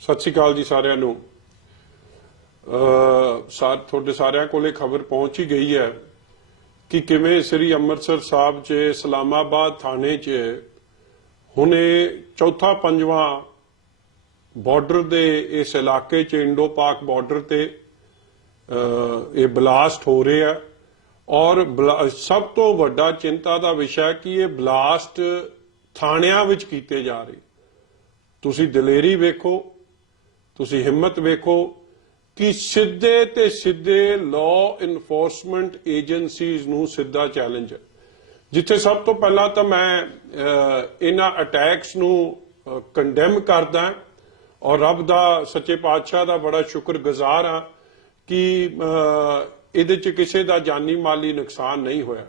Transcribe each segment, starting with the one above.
ਸਤਿ ਸ਼੍ਰੀ ਅਕਾਲ ਜੀ ਸਾਰਿਆਂ ਨੂੰ। ਅ ਤੁਹਾਡੇ ਸਾਰਿਆਂ ਕੋਲੇ ਖਬਰ ਪਹੁੰਚ ਹੀ ਗਈ ਹੈ ਕਿ ਕਿਵੇਂ ਸ੍ਰੀ ਅੰਮ੍ਰਿਤਸਰ ਸਾਹਿਬ 'ਚ, ਇਸਲਾਮਾਬਾਦ ਥਾਣੇ 'ਚ ਹੁਣੇ ਚੌਥਾ ਪੰਜਵਾਂ ਬਾਰਡਰ ਦੇ ਇਸ ਇਲਾਕੇ 'ਚ ਇੰਡੋ ਪਾਕ ਬਾਰਡਰ ਤੇ ਇਹ ਬਲਾਸਟ ਹੋ ਰਿਹਾ ਔਰ ਬਲਾ- ਸਭ ਤੋਂ ਵੱਡਾ ਚਿੰਤਾ ਦਾ ਵਿਸ਼ਾ ਕਿ ਇਹ ਬਲਾਸਟ ਥਾਣਿਆਂ ਵਿੱਚ ਕੀਤੇ ਜਾ ਰਹੇ। ਤੁਸੀਂ ਦਲੇਰੀ ਵੇਖੋ ਤੁਸੀਂ ਹਿੰਮਤ ਵੇਖੋ ਕਿ ਸਿੱਧੇ ਤੇ ਸਿੱਧੇ ਲਾਅ ਇਨਫੋਰਸਮੈਂਟ ਏਜੰਸੀਜ਼ ਨੂੰ ਸਿੱਧਾ ਚੈਲੰਜ ਹੈ। ਜਿੱਥੇ ਸਭ ਤੋਂ ਪਹਿਲਾਂ ਤਾਂ ਮੈਂ ਇਹਨਾਂ ਅਟੈਕਸ ਨੂੰ ਕੰਡੈਮ ਕਰਦਾ ਔਰ ਰੱਬ ਦਾ, ਸੱਚੇ ਪਾਤਸ਼ਾਹ ਦਾ ਬੜਾ ਸ਼ੁਕਰਗੁਜ਼ਾਰ ਹਾਂ ਕਿ ਇਹਦੇ ਚ ਕਿਸੇ ਦਾ ਜਾਨੀ ਮਾਲੀ ਨੁਕਸਾਨ ਨਹੀਂ ਹੋਇਆ।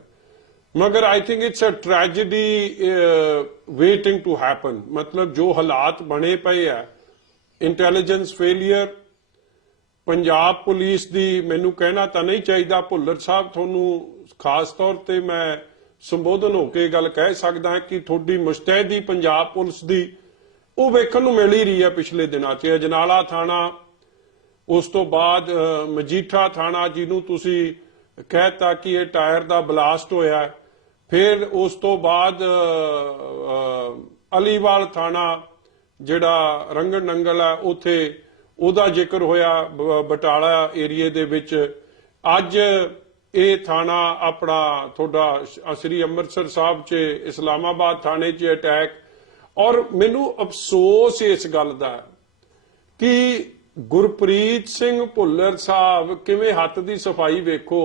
ਮਗਰ I think it's a tragedy waiting to happen ਮਤਲਬ ਜੋ ਹਾਲਾਤ ਬਣੇ ਪਏ ਆ ਇੰਟੈਲੀਜੈਂਸ ਫੇਲਿਅਰ ਪੰਜਾਬ ਪੁਲਿਸ ਦੀ ਮੈਨੂੰ ਕਹਿਣਾ ਤਾਂ ਨਹੀਂ ਚਾਹੀਦਾ। ਭੁੱਲਰ ਸਾਹਿਬ, ਤੁਹਾਨੂੰ ਖਾਸ ਤੌਰ ਤੇ ਮੈਂ ਸੰਬੋਧਨ ਹੋ ਕੇ ਗੱਲ ਕਹਿ ਸਕਦਾ ਕਿ ਤੁਹਾਡੀ ਮੁਸਤੈਦੀ ਪੰਜਾਬ ਪੁਲਿਸ ਦੀ ਉਹ ਵੇਖਣ ਨੂੰ ਮਿਲ ਹੀ ਰਹੀ ਹੈ ਪਿਛਲੇ ਦਿਨਾਂ 'ਚ। ਅਜਨਾਲਾ ਥਾਣਾ, ਉਸ ਤੋਂ ਬਾਅਦ ਮਜੀਠਾ ਥਾਣਾ ਜਿਹਨੂੰ ਤੁਸੀਂ ਕਹਿਤਾ ਕਿ ਇਹ ਟਾਇਰ ਦਾ ਬਲਾਸਟ ਹੋਇਆ ਫਿਰ ਉਸ ਤੋਂ ਬਾਅਦ ਅਲੀਵਾਲ ਥਾਣਾ ਜਿਹੜਾ ਰੰਗਣ ਨੰਗਲ ਹੈ ਉਥੇ ਉਹਦਾ ਜ਼ਿਕਰ ਹੋਇਆ ਬਟਾਲਾ ਏਰੀਏ ਦੇ ਵਿੱਚ। ਅੱਜ ਇਹ ਥਾਣਾ ਆਪਣਾ ਤੁਹਾਡਾ ਸ੍ਰੀ ਅੰਮ੍ਰਿਤਸਰ ਸਾਹਿਬ 'ਚ, ਇਸਲਾਮਾਬਾਦ ਥਾਣੇ 'ਚ ਅਟੈਕ ਔਰ ਮੈਨੂੰ ਅਫਸੋਸ ਇਸ ਗੱਲ ਦਾ ਕਿ ਗੁਰਪ੍ਰੀਤ ਸਿੰਘ ਭੁੱਲਰ ਸਾਹਿਬ ਕਿਵੇਂ ਹੱਥ ਦੀ ਸਫ਼ਾਈ ਵੇਖੋ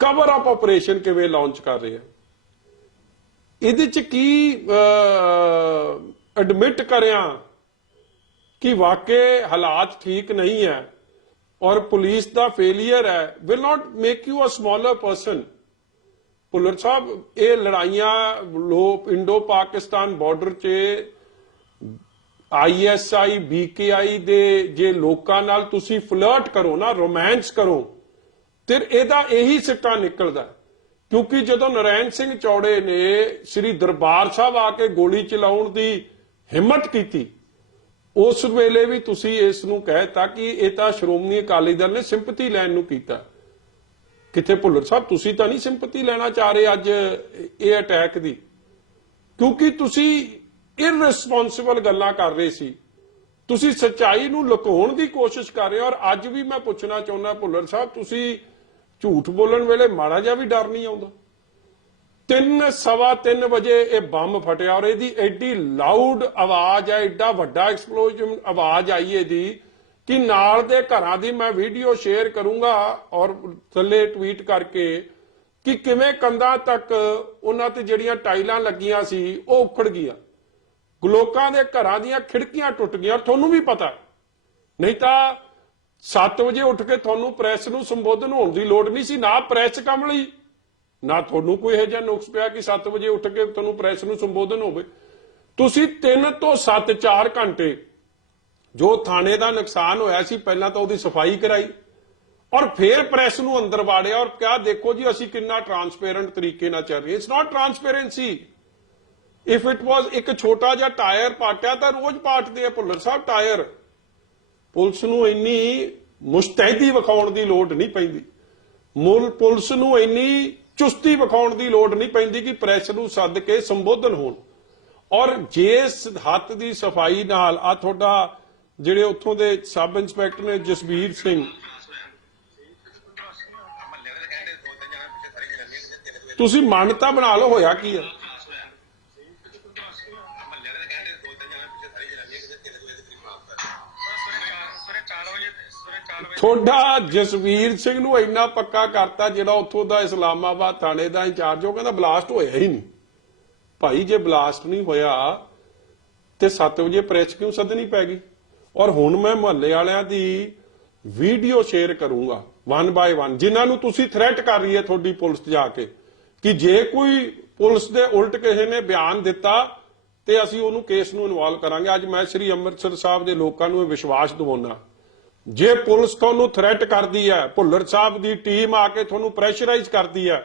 ਕਵਰ ਅਪ ਆਪਰੇਸ਼ਨ ਕਿਵੇਂ ਲਾਂਚ ਕਰ ਰਹੇ ਆ। ਇਹਦੇ ਚ ਕੀ ਐਡਮਿਟ ਕਰਿਆ ਕਿ ਵਾਕਈ ਹਾਲਾਤ ਠੀਕ ਨਹੀਂ ਹੈ ਔਰ ਪੁਲਿਸ ਦਾ ਫੇਲਿਅਰ ਹੈ will not make you a smaller person Bhullar Sahib, ਇਹ ਲੜਾਈਆਂ ਲੋਕ ਇੰਡੋ ਪਾਕਿਸਤਾਨ ਬਾਰਡਰ 'ਚ ਆਈਐਸਆਈ ਬੀਕੇਆਈ ਦੇ ਜੇ ਲੋਕਾਂ ਨਾਲ ਤੁਸੀਂ ਫਲਰਟ ਕਰੋ ਨਾ ਰੋਮਾਂਸ ਕਰੋ ਤੇ ਇਹਦਾ ਇਹੀ ਸਿੱਟਾ ਨਿਕਲਦਾ ਕਿਉਂਕਿ ਜਦੋਂ ਨਰੈਣ ਸਿੰਘ ਚੌੜੇ ਨੇ, ਸ੍ਰੀ ਦਰਬਾਰ ਸਾਹਿਬ ਆ ਕੇ ਗੋਲੀ ਚਲਾਉਣ ਦੀ ਹਿੰਮਤ ਕੀਤੀ। ਉਸ ਵੇਲੇ ਵੀ ਤੁਸੀਂ ਇਸ ਨੂੰ ਕਹਿਤਾ ਕਿ ਇਹ ਤਾਂ ਸ਼੍ਰੋਮਣੀ ਅਕਾਲੀ ਦਲ ਨੇ ਸਿੰਪਤੀ ਲੈਣ ਨੂੰ ਕੀਤਾ। ਕਿੱਥੇ ਭੁੱਲਰ ਸਾਹਿਬ, ਤੁਸੀਂ ਤਾਂ ਨਹੀਂ ਸਿੰਪਤੀ ਲੈਣਾ ਚਾਹ ਰਹੇ ਅੱਜ ਇਹ ਅਟੈਕ ਦੀ। ਕਿਉਂਕਿ ਤੁਸੀਂ ਇਰਰਿਸਪੌਂਸਿਬਲ ਗੱਲਾਂ ਕਰ ਰਹੇ ਸੀ। ਤੁਸੀਂ ਸੱਚਾਈ ਨੂੰ ਲੁਕਾਉਣ ਦੀ ਕੋਸ਼ਿਸ਼ ਕਰ ਰਹੇ ਹੋ ਔਰ ਅੱਜ ਵੀ ਮੈਂ ਪੁੱਛਣਾ ਚਾਹੁੰਦਾ ਭੁੱਲਰ ਸਾਹਿਬ, ਤੁਸੀਂ ਝੂਠ ਬੋਲਣ ਵੇਲੇ ਮਾੜਾ ਜਿਹਾ ਵੀ ਡਰ ਨਹੀਂ ਆਉਂਦਾ? ਤਿੰਨ, ਸਵਾ ਤਿੰਨ ਵਜੇ ਇਹ ਬੰਬ ਫਟਿਆ ਔਰ ਇਹਦੀ ਐਡੀ ਲਾਊਡ ਆਵਾਜ਼ ਹੈ ਐਡਾ ਵੱਡਾ ਐਕਸਪਲੋਜਨ ਆਵਾਜ਼ ਆਈ ਇਹਦੀ ਕਿ ਨਾਲ ਦੇ ਘਰਾਂ ਦੀ ਮੈਂ ਵੀਡੀਓ ਸ਼ੇਅਰ ਕਰੂੰਗਾ ਔਰ ਥੱਲੇ ਟਵੀਟ ਕਰਕੇ ਕਿ ਕਿਵੇਂ ਕੰਧਾਂ ਤੱਕ ਉਹਨਾਂ ਤੇ ਜਿਹੜੀਆਂ ਟਾਈਲਾਂ ਲੱਗੀਆਂ ਸੀ, ਉਹ ਉਖੜ ਗਈਆਂ। ਲੋਕਾਂ ਦੇ ਘਰਾਂ ਦੀਆਂ ਖਿੜਕੀਆਂ ਟੁੱਟ ਗਈਆਂ ਔਰ ਤੁਹਾਨੂੰ ਵੀ ਪਤਾ ਨਹੀਂ ਤਾਂ 7 ਵਜੇ ਉੱਠ ਕੇ ਤੁਹਾਨੂੰ ਪ੍ਰੈਸ ਨੂੰ ਸੰਬੋਧਨ ਹੋਣ ਦੀ ਲੋੜ ਨਹੀਂ ਸੀ, ਨਾ ਪ੍ਰੈਸ ਕੰਮ ਲਈ। ਨਾ ਤੁਹਾਨੂੰ ਕੋਈ ਇਹੋ ਜਿਹਾ ਨੁਕਸ ਪਿਆ ਕਿ 7 ਵਜੇ ਉੱਠ ਕੇ ਤੁਹਾਨੂੰ ਪ੍ਰੈਸ ਨੂੰ ਸੰਬੋਧਨ ਹੋਵੇ। ਤੁਸੀਂ 3 ਤੋਂ 7 4 ਘੰਟੇ ਜੋ ਥਾਣੇ ਦਾ ਨੁਕਸਾਨ ਹੋਇਆ ਸੀ, ਪਹਿਲਾਂ ਤਾਂ ਉਹਦੀ ਸਫ਼ਾਈ ਕਰਾਈ ਔਰ ਫਿਰ ਪ੍ਰੈਸ ਨੂੰ ਅੰਦਰ ਵਾੜਿਆ ਔਰ ਕਿਹਾ, ਦੇਖੋ ਜੀ, ਅਸੀਂ ਕਿੰਨਾ ਟਰਾਂਸਪੇਰੈਂਟ ਤਰੀਕੇ ਨਾਲ ਚੱਲ ਰਹੇ it's not transparency if it was ਇੱਕ ਛੋਟਾ ਜਿਹਾ ਟਾਇਰ ਪਾਟਿਆ ਤਾਂ ਰੋਜ਼ ਪਾਟਦੇ ਆ ਭੁੱਲਰ ਸਾਹਿਬ ਟਾਇਰ। ਪੁਲਿਸ ਨੂੰ ਇੰਨੀ ਮੁਸਤੈਦੀ ਵਿਖਾਉਣ ਦੀ ਲੋੜ ਨਹੀਂ ਪੈਂਦੀ। ਮੁੱਲ, ਪੁਲਿਸ ਨੂੰ ਇੰਨੀ ਚੁਸਤੀ ਵਿਖਾਉਣ ਦੀ ਲੋੜ ਨਹੀਂ ਪੈਂਦੀ ਕਿ ਪ੍ਰੈਸ ਨੂੰ ਸੱਦ ਕੇ ਸੰਬੋਧਨ ਹੋਣ। ਔਰ ਜੇ ਹੱਥ ਦੀ ਸਫ਼ਾਈ ਨਾਲ ਆ ਤੁਹਾਡਾ ਜਿਹੜੇ ਉੱਥੋਂ ਦੇ ਸਬ ਇੰਸਪੈਕਟਰ ਨੇ ਜਸਵੀਰ ਸਿੰਘ। ਤੁਸੀਂ ਮੰਨਤਾ ਬਣਾ ਲਓ, ਹੋਇਆ ਕੀ ਹੈ ਤੁਹਾਡਾ ਜਸਵੀਰ ਸਿੰਘ ਨੂੰ ਇੰਨਾ ਪੱਕਾ ਕਰਤਾ ਜਿਹੜਾ ਉੱਥੋਂ ਦਾ ਇਸਲਾਮਾਬਾਦ ਥਾਣੇ ਦਾ ਇੰਚਾਰਜ, ਉਹ ਕਹਿੰਦਾ ਬਲਾਸਟ ਹੋਇਆ ਹੀ ਨਹੀਂ। ਭਾਈ, ਜੇ ਬਲਾਸਟ ਨਹੀਂ ਹੋਇਆ, ਤੇ 7 ਵਜੇ ਪ੍ਰੈਸ ਕਿਉਂ ਸੱਦਣੀ ਪੈ ਗਈ? ਔਰ ਹੁਣ ਮੈਂ ਮੁਹੱਲੇ ਵਾਲਿਆਂ ਦੀ ਵੀਡੀਓ ਸ਼ੇਅਰ ਕਰੂੰਗਾ ਵਨ ਬਾਏ ਵਨ ਜਿਨ੍ਹਾਂ ਨੂੰ ਤੁਸੀਂ ਥ੍ਰੈਟ ਕਰ ਰਹੀ ਹੈ ਤੁਹਾਡੀ ਪੁਲਿਸ ਜਾ ਕੇ, ਕਿ ਜੇ ਕੋਈ ਪੁਲਿਸ ਦੇ ਉਲਟ ਕਿਸੇ ਨੇ ਬਿਆਨ ਦਿੱਤਾ, ਤੇ ਅਸੀਂ ਉਹਨੂੰ ਕੇਸ ਨੂੰ ਇਨਵੋਲਵ ਕਰਾਂਗੇ। ਅੱਜ ਮੈਂ ਸ੍ਰੀ ਅੰਮ੍ਰਿਤਸਰ ਸਾਹਿਬ ਦੇ ਲੋਕਾਂ ਨੂੰ ਇਹ ਵਿਸ਼ਵਾਸ ਦਿਵਾਉਣਾ ਜੇ ਪੁਲਿਸ ਤੁਹਾਨੂੰ ਥ੍ਰੈਟ ਕਰਦੀ ਹੈ ਭੁੱਲਰ ਸਾਹਿਬ ਦੀ ਟੀਮ ਆ ਕੇ ਤੁਹਾਨੂੰ ਪ੍ਰੈਸ਼ਰਾਈਜ਼ ਕਰਦੀ ਹੈ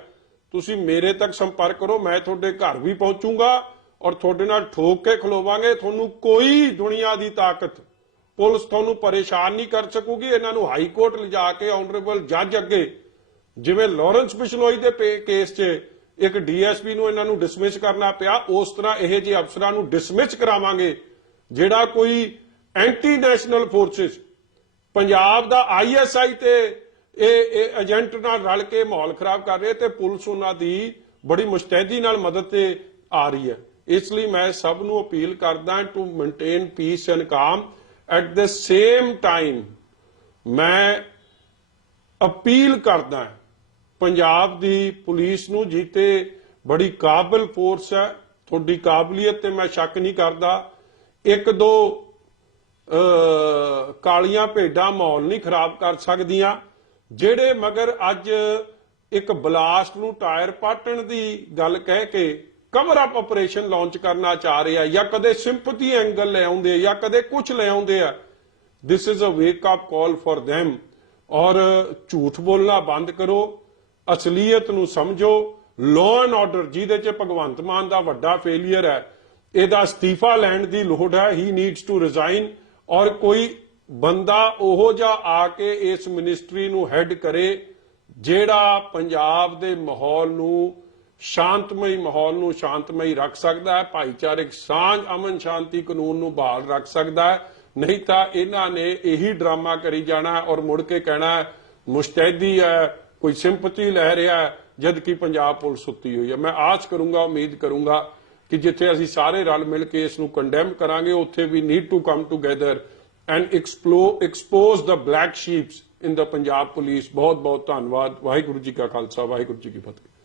ਤੁਸੀਂ ਮੇਰੇ ਤੱਕ ਸੰਪਰਕ ਕਰੋ, ਮੈਂ ਤੁਹਾਡੇ ਘਰ ਵੀ ਪਹੁੰਚੂੰਗਾ ਔਰ ਤੁਹਾਡੇ ਨਾਲ ਠੋਕ ਕੇ ਖਲੋਵਾਂਗੇ, ਤੁਹਾਨੂੰ ਕੋਈ ਦੁਨੀਆ ਦੀ ਤਾਕਤ ਪੁਲਿਸ ਤੁਹਾਨੂੰ ਪਰੇਸ਼ਾਨ ਨਹੀਂ ਕਰ ਸਕੂਗੀ। ਇਹਨਾਂ ਨੂੰ ਹਾਈ ਕੋਰਟ ਲਿਜਾ ਕੇ ਆਨਰੇਬਲ ਜੱਜ ਅੱਗੇ, ਜਿਵੇਂ ਲਾਰੈਂਸ ਬਿਸ਼ਨੋਈ ਦੇ ਕੇਸ 'ਚ ਇੱਕ ਡੀਐਸਪੀ ਨੂੰ ਇਹਨਾਂ ਨੂੰ ਡਿਸਮਿਸ ਕਰਨਾ ਪਿਆ, ਉਸ ਤਰ੍ਹਾਂ ਇਹ ਜਿਹੇ ਅਫਸਰਾਂ ਨੂੰ ਡਿਸਮਿਸ ਕਰਾਵਾਂਗੇ, ਜਿਹੜਾ ਕੋਈ ਐਂਟੀ ਨੈਸ਼ਨਲ ਫੋਰਸਸ ਪੰਜਾਬ ਦਾ ਆਈਐਸਆਈ ਤੇ ਇਹ ਇਹ ਏਜੰਟ ਨਾਲ ਰਲ ਕੇ ਮਾਹੌਲ ਖਰਾਬ ਕਰ ਰਹੇ ਤੇ ਪੁਲਿਸ ਉਹਨਾਂ ਦੀ ਬੜੀ ਮੁਸਤੈਦੀ ਨਾਲ ਮਦਦ ਤੇ ਆ ਰਹੀ ਹੈ। ਇਸ ਲਈ ਮੈਂ ਸਭ ਨੂੰ ਅਪੀਲ ਕਰਦਾ to maintain peace and calm at the same time ਮੈਂ ਅਪੀਲ ਕਰਦਾ ਪੰਜਾਬ ਦੀ ਪੁਲਿਸ ਨੂੰ ਜੀਤੇ ਬੜੀ ਕਾਬਲ ਫੋਰਸ ਹੈ, ਤੁਹਾਡੀ ਕਾਬਲੀਅਤ ਤੇ ਮੈਂ ਸ਼ੱਕ ਨਹੀਂ ਕਰਦਾ। ਇੱਕ ਦੋ ਕਾਲੀਆਂ ਭੇਡਾਂ ਮਾਹੌਲ ਨਹੀਂ ਖਰਾਬ ਕਰ ਸਕਦੀਆਂ, ਜਿਹੜੇ ਮਗਰ ਅੱਜ ਇੱਕ ਬਲਾਸਟ ਨੂੰ ਟਾਇਰ ਪਾਟਣ ਦੀ ਗੱਲ ਕਹਿ ਕੇ ਕਵਰ ਅਪ ਆਪਰੇਸ਼ਨ ਲਾਂਚ ਕਰਨਾ ਚਾਹ ਰਿਹਾ ਜਾਂ ਕਦੇ ਸਿੰਪਥੀ ਐਂਗਲ ਲੈ ਆਉਂਦੇ ਜਾਂ ਕਦੇ ਕੁਝ ਲੈ ਆਉਂਦੇ ਆ this is a wake up call for them. ਔਰ ਝੂਠ ਬੋਲਣਾ ਬੰਦ ਕਰੋ, ਅਸਲੀਅਤ ਨੂੰ ਸਮਝੋ ਲਾਅ ਐਂਡ ਆਰਡਰ ਜਿਹਦੇ ਚ ਭਗਵੰਤ ਮਾਨ ਦਾ ਵੱਡਾ ਫੇਲਿਅਰ ਹੈ, ਇਹਦਾ ਅਸਤੀਫਾ ਲੈਣ ਦੀ ਲੋੜ ਹੈ ਹੀ ਨੀਡਸ ਟੂ ਰਿਜ਼ਾਈਨ ਔਰ ਕੋਈ ਬੰਦਾ ਉਹੋ ਜਿਹਾ ਆ ਕੇ ਇਸ ਮਿਨਿਸਟਰੀ ਨੂੰ ਹੈੱਡ ਕਰੇ ਜਿਹੜਾ ਪੰਜਾਬ ਦੇ ਮਾਹੌਲ ਨੂੰ ਸ਼ਾਂਤਮਈ ਮਾਹੌਲ ਨੂੰ ਸ਼ਾਂਤਮਈ ਰੱਖ ਸਕਦਾ ਹੈ, ਭਾਈਚਾਰਕ ਸਾਂਝ, ਅਮਨ ਸ਼ਾਂਤੀ ਕਾਨੂੰਨ ਨੂੰ ਬਹਾਲ ਰੱਖ ਸਕਦਾ ਹੈ। ਨਹੀਂ ਤਾਂ ਇਹਨਾਂ ਨੇ ਇਹੀ ਡਰਾਮਾ ਕਰੀ ਜਾਣਾ ਔਰ ਮੁੜ ਕੇ ਕਹਿਣਾ ਮੁਸਤੈਦੀ ਹੈ, ਕੋਈ ਸਿੰਪਥੀ ਲੈ ਰਿਹਾ ਹੈ ਜਦ ਕਿ ਪੰਜਾਬ ਪੁਲਿਸ ਸੁੱਤੀ ਹੋਈ ਹੈ। ਮੈਂ ਆਸ ਕਰੂੰਗਾ, ਉਮੀਦ ਕਰੂੰਗਾ ਕਿ ਜਿੱਥੇ ਅਸੀਂ ਸਾਰੇ ਰਲ ਮਿਲ ਕੇ ਇਸ ਨੂੰ ਕੰਡੈਮ ਕਰਾਂਗੇ, ਉੱਥੇ ਵੀ need to come together and expose the black sheeps in the Punjab police ਬਹੁਤ ਬਹੁਤ ਧੰਨਵਾਦ। ਵਾਹਿਗੁਰੂ ਜੀ ਕਾ ਖਾਲਸਾ, ਵਾਹਿਗੁਰੂ ਜੀ ਕੀ ਫਤਿਹ।